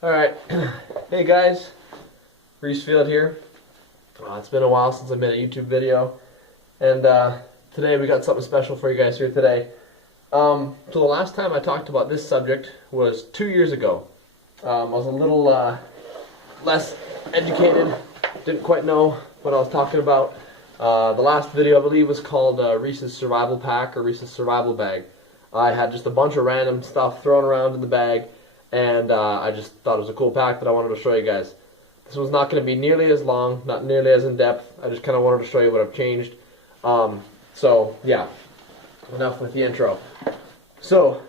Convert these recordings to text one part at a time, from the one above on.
Alright, hey guys, Reese Field here. It's been a while since I made a YouTube video, and today we got something special for you guys here today. So the last time I talked about this subject was 2 years ago. I was a little less educated, didn't quite know what I was talking about. The last video I believe was called Reese's Survival Pack or Reese's Survival Bag. I had just a bunch of random stuff thrown around in the bag, and I just thought it was a cool pack that I wanted to show you guys. This one's not going to be nearly as long, not nearly as in-depth. I just kind of wanted to show you what I've changed. So, yeah, enough with the intro. So,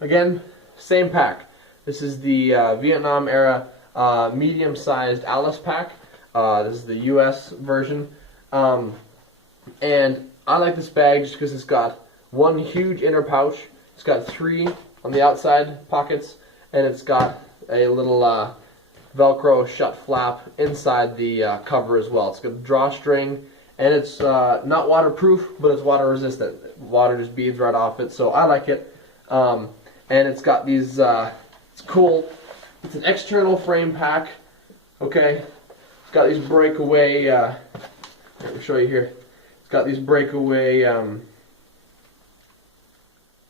again, same pack. This is the Vietnam-era medium-sized Alice pack. This is the US version. And I like this bag just because it's got one huge inner pouch. It's got 3 on the outside pockets, and it's got a little Velcro shut flap inside the cover as well. It's got a drawstring, and it's not waterproof, but it's water resistant. Water just beads right off it, so I like it. And it's got these, it's cool. It's an external frame pack, okay? It's got these breakaway, let me show you here. It's got these breakaway,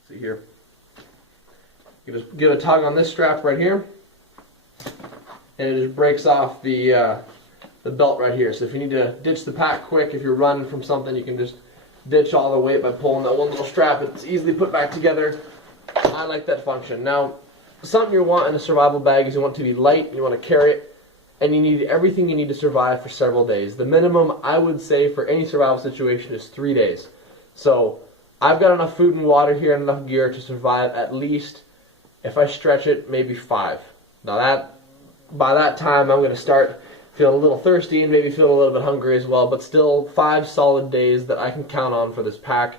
see here. You just give a tug on this strap right here, and it just breaks off the belt right here. So if you need to ditch the pack quick, if you're running from something, you can just ditch all the weight by pulling that one little strap. It's easily put back together. I like that function. Now, something you want in a survival bag is you want it to be light, you want to carry it, and you need everything you need to survive for several days. The minimum, I would say, for any survival situation is 3 days. So I've got enough food and water here and enough gear to survive at least, if I stretch it, maybe 5. Now by that time I'm going to start feeling a little thirsty and maybe feel a little bit hungry as well, but still 5 solid days that I can count on for this pack,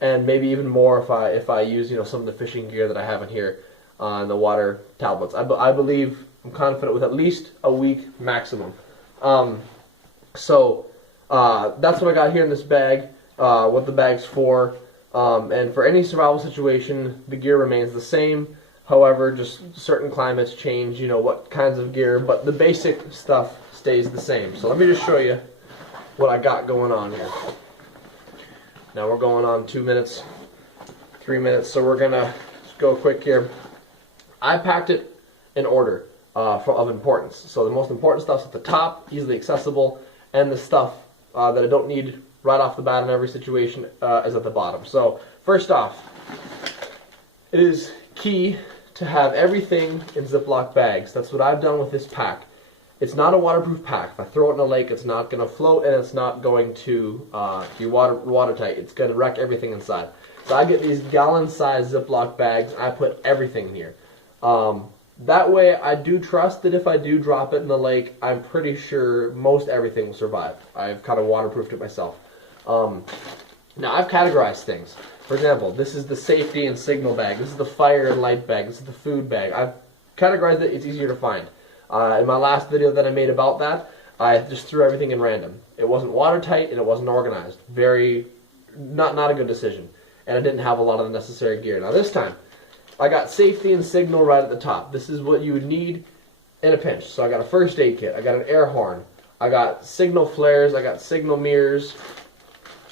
and maybe even more if I use some of the fishing gear that I have in here and the water tablets. I believe, I'm confident with at least a week maximum. So that's what I got here in this bag, what the bag's for. And for any survival situation, the gear remains the same. However, just certain climates change, what kinds of gear, but the basic stuff stays the same. So let me just show you what I got going on here. Now we're going on 2 minutes, 3 minutes, so we're gonna go quick here. I packed it in order of importance. So the most important stuff's at the top, easily accessible, and the stuff that I don't need right off the bat in every situation is at the bottom. So first off, it is key to have everything in Ziploc bags. That's what I've done with this pack. It's not a waterproof pack. If I throw it in a lake, it's not going to float, and it's not going to be watertight. It's going to wreck everything inside. So I get these gallon-sized Ziploc bags. I put everything in here. That way, I do trust that if I do drop it in the lake, I'm pretty sure most everything will survive. I've kind of waterproofed it myself. Now, I've categorized things. For example, this is the safety and signal bag. This is the fire and light bag. This is the food bag. I've categorized it. It's easier to find. In my last video that I made about that, I just threw everything in random. It wasn't watertight and it wasn't organized. Not a good decision. And I didn't have a lot of the necessary gear. Now this time, I got safety and signal right at the top. This is what you would need in a pinch. So I got a first aid kit. I got an air horn. I got signal flares. I got signal mirrors.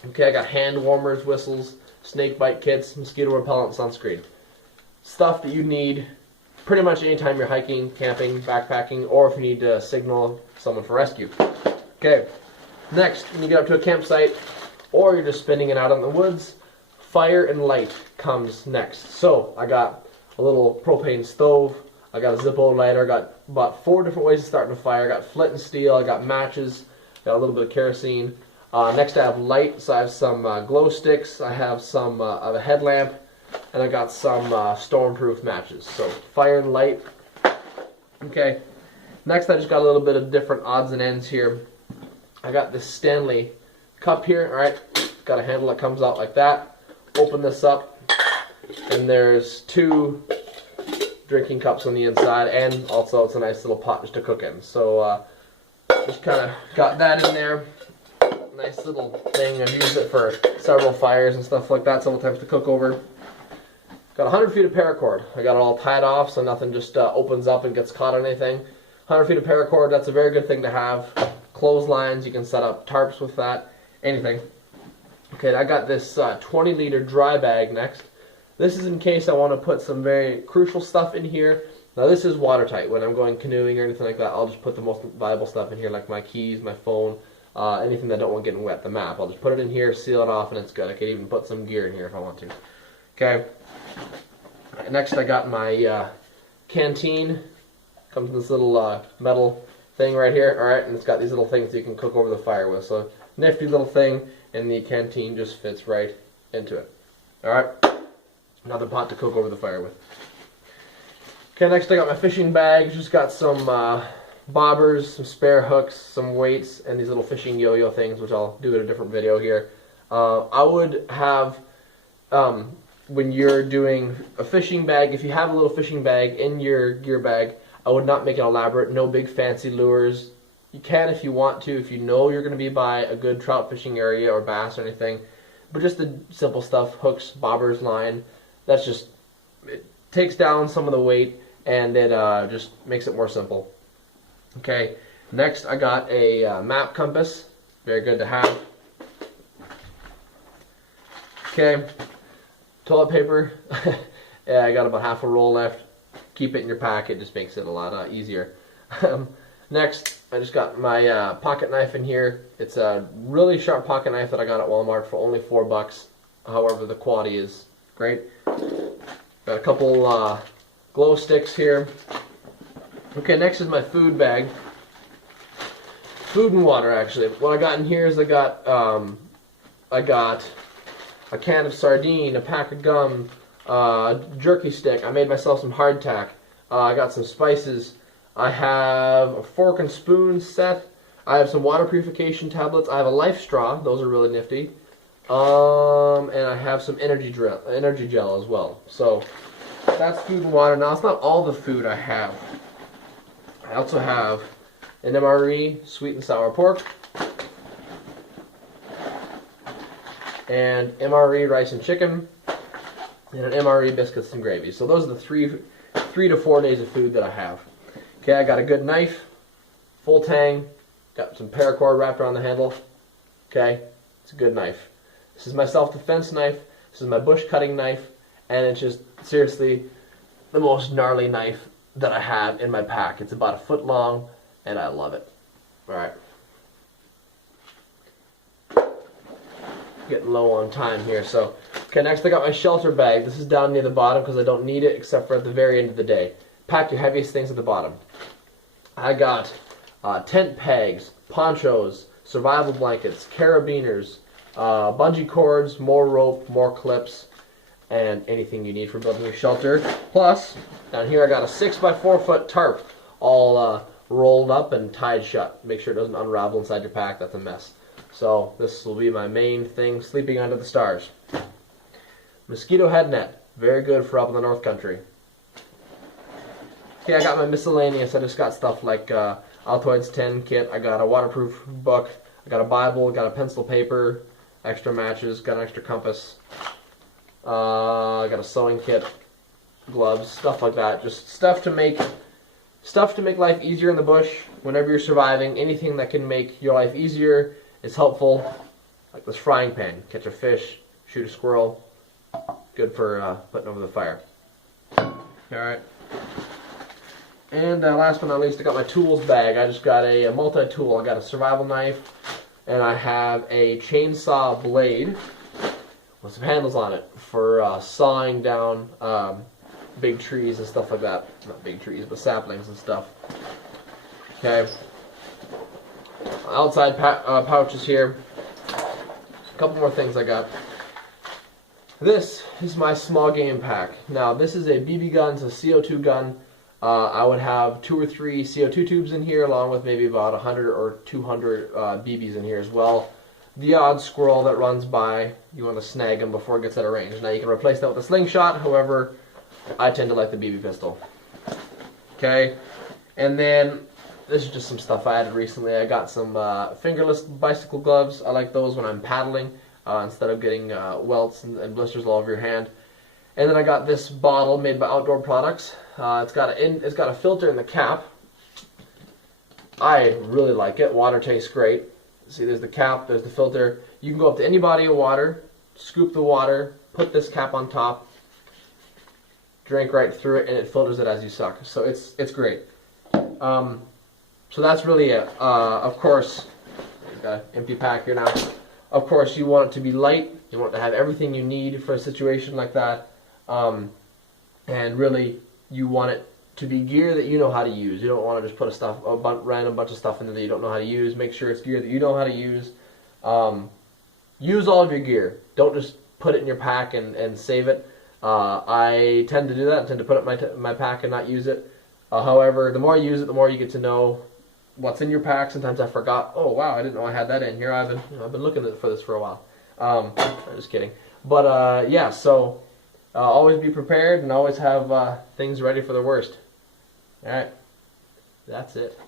Okay, I got hand warmers, whistles, snake bite kits, mosquito repellent, sunscreen. Stuff that you need pretty much anytime you're hiking, camping, backpacking, or if you need to signal someone for rescue. Okay, next, when you get up to a campsite, or you're just spinning it out in the woods, fire and light comes next. So, I got a little propane stove, I got a Zippo lighter, I got about 4 different ways of starting a fire. I got flint and steel, I got matches, got a little bit of kerosene. Next I have light, so I have some glow sticks, I have some of a headlamp, and I got some stormproof matches. So fire and light. Okay. Next I just got a little bit of different odds and ends here. I got this Stanley cup here, alright. Got a handle that comes out like that. Open this up, and there's 2 drinking cups on the inside, and also it's a nice little pot just to cook in. So just kind of got that in there. Nice little thing. I've used it for several fires and stuff like that, several times to cook over. Got 100 feet of paracord. I got it all tied off so nothing just opens up and gets caught on anything. 100 feet of paracord, that's a very good thing to have. Clotheslines, you can set up tarps with that, anything. Okay, I got this 20 liter dry bag next. This is in case I want to put some very crucial stuff in here. Now this is watertight. When I'm going canoeing or anything like that, I'll just put the most valuable stuff in here, like my keys, my phone, anything that I don't want getting wet, the map. I'll just put it in here, seal it off, and it's good. I can even put some gear in here if I want to. Okay. Next I got my canteen. Comes in this little metal thing right here. Alright, and it's got these little things that you can cook over the fire with. So nifty little thing, and the canteen just fits right into it. Alright. Another pot to cook over the fire with. Okay, next I got my fishing bag. Just got some bobbers, some spare hooks, some weights, and these little fishing yo-yo things, which I'll do in a different video here. I would have, when you're doing a fishing bag, if you have a little fishing bag in your gear bag, I would not make it elaborate, no big fancy lures. You can if you want to, if you know you're going to be by a good trout fishing area or bass or anything, but just the simple stuff, hooks, bobbers, line, that's just, it takes down some of the weight and it just makes it more simple. Okay, next I got a map compass, very good to have. Okay, toilet paper, yeah, I got about half a roll left. Keep it in your pack, it just makes it a lot easier. Next, I just got my pocket knife in here. It's a really sharp pocket knife that I got at Walmart for only $4. However, the quality is great. Got a couple glow sticks here. Okay, next is my food bag. Food and water, actually. What I got in here is I got a can of sardine, a pack of gum, jerky stick. I made myself some hardtack. I got some spices. I have a fork and spoon set. I have some water purification tablets. I have a life straw. Those are really nifty. And I have some energy gel as well. So that's food and water. Now it's not all the food I have. I also have an MRE sweet and sour pork, and MRE rice and chicken, and an MRE biscuits and gravy. So those are the three to 4 days of food that I have. Okay, I got a good knife, full tang, got some paracord wrapped around the handle. Okay, it's a good knife. This is my self-defense knife, this is my bush cutting knife, and it's just seriously the most gnarly knife that I have in my pack. It's about 1 foot long, and I love it. Alright. Getting low on time here, so okay, next I got my shelter bag. This is down near the bottom because I don't need it except for at the very end of the day. Pack your heaviest things at the bottom. I got tent pegs, ponchos, survival blankets, carabiners, bungee cords, more rope, more clips, and anything you need for building your shelter. Plus, down here I got a 6x4 foot tarp, all rolled up and tied shut. Make sure it doesn't unravel inside your pack. That's a mess. So this will be my main thing, sleeping under the stars. Mosquito head net, very good for up in the North Country. Okay, I got my miscellaneous. I just got stuff like Altoids 10 kit. I got a waterproof book. I got a Bible. Got a pencil, paper, extra matches. Got an extra compass. I got a sewing kit, gloves, stuff like that. Just stuff to make life easier in the bush. Whenever you're surviving, anything that can make your life easier is helpful. Like this frying pan, catch a fish, shoot a squirrel. Good for putting over the fire. All right. And last but not least, I got my tools bag. I just got a multi-tool. I got a survival knife, and I have a chainsaw blade with some handles on it for sawing down big trees and stuff like that. Not big trees, but saplings and stuff. Okay. Outside pouches here. A couple more things I got. This is my small game pack. Now, this is a BB gun, it's a CO2 gun. I would have 2 or 3 CO2 tubes in here, along with maybe about 100 or 200 BBs in here as well. The odd squirrel that runs by, you want to snag him before it gets out of range. Now, you can replace that with a slingshot, however, I tend to like the BB pistol. Okay, and then this is just some stuff I added recently. I got some fingerless bicycle gloves. I like those when I'm paddling instead of getting welts and blisters all over your hand. And then I got this bottle made by Outdoor Products. It's got a filter in the cap. I really like it. Water tastes great. See, there's the cap, there's the filter. You can go up to any body of water, scoop the water, put this cap on top, drink right through it, and it filters it as you suck. So it's great. So that's really it. Of course, I've got an empty pack here now. Of course, you want it to be light. You want it to have everything you need for a situation like that. And really, you want it to be gear that you know how to use. You don't want to just put a random bunch of stuff in there that you don't know how to use. Make sure it's gear that you know how to use. Use all of your gear. Don't just put it in your pack and save it. I tend to do that. I tend to put it in my pack and not use it. However, the more you use it, the more you get to know what's in your pack. Sometimes I forgot. Oh wow, I didn't know I had that in here. I've been looking for this for a while. I'm just kidding. But yeah, so always be prepared and always have things ready for the worst. All right, that's it.